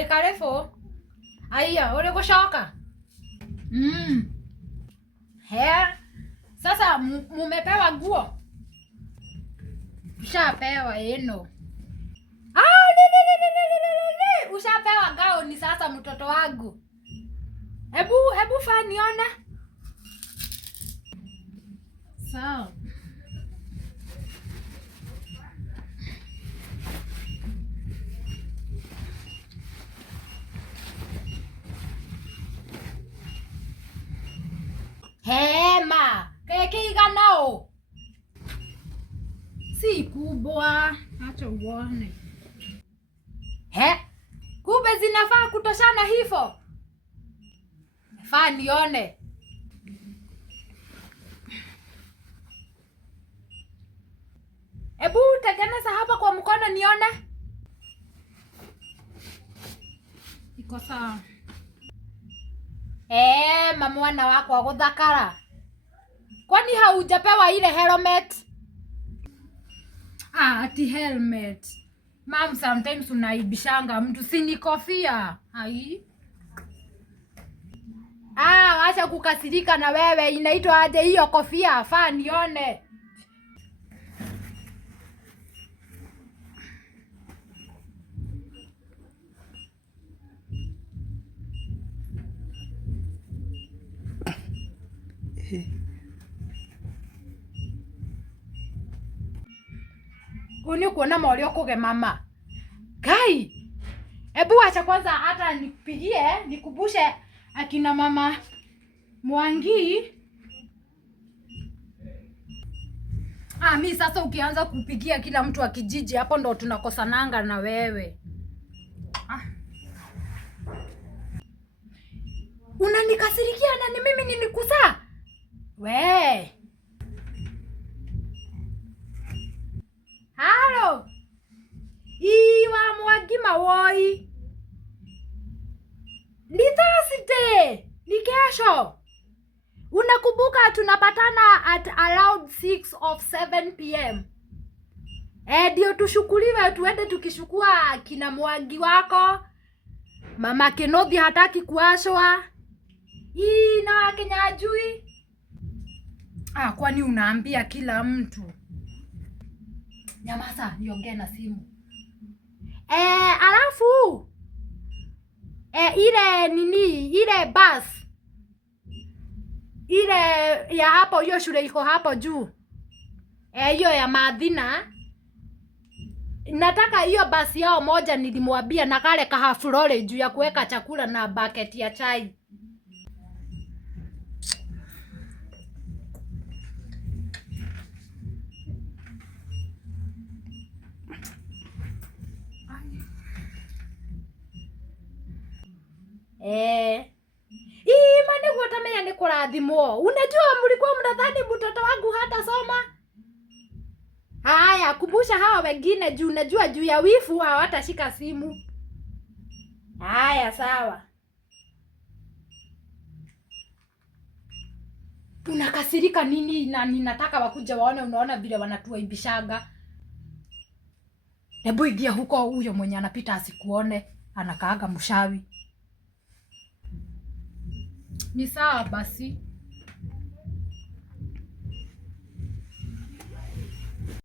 Karefo. Aya, ule gushoka. He. Sasa mumepewa nguo. Ushapewa eno. Ushapewa gauni sasa mtoto wangu. Hebu faa nione. Sawa. Hema, keke iganao. Si kubwa, acha uone. Kumbe zinafaa kutoshana hivyo. Faa nione. Hebu tengeneza hapa kwa mkono nione. Iko sawa. Mwana wako aguthakara. Kwani haujapewa ile helmet? Ati helmet. Mom, sometimes unaibishanga mtu, si ni kofia. Hai. Acha kukasirika na wewe, inaitwa aje hiyo kofia? Faa nione. Kuni kuona mori okuge mama. Kai. Hebu acha kwanza hata nipigie, nikubushe akina mama Mwangi. Mimi sasa ukianza kupigia kila mtu wa kijiji hapo ndo tunakosananga na wewe. Unanikasirikia na ni mimi nilikusa? We. Halo. Iwa Mwangi mawoi. Ni Thursday. Ni kesho. Unakumbuka tunapatana at around 6 of 7 p.m. Ndio tushukuliwe tuende tukishukua kina Mwangi wako. Mama Kenobi hataki kuashwa. Na Wakenya ajui. Kwani unaambia kila mtu? Nyamaza, niongee na simu. Alafu ile nini, ile bus ile ya hapo, hiyo shule iko hapo juu, hiyo ya Madhina, nataka hiyo basi yao moja nilimwambia na kale kahafulole juu ya kuweka chakula na bucket ya chai. Mani gutamenya ni kurathimwo. Unajua mlikuwa mnadhani mtoto wangu hata soma. Haya, kumbusha hawa wengine juu unajua juu ya wifu hawatashika simu. Haya, sawa. Unakasirika nini? Na ninataka wakuja waone, unaona vile wanatuaibishaga. Hebu ingia huko, huyo mwenye anapita asikuone, anakaaga mshawi. Ni sawa basi.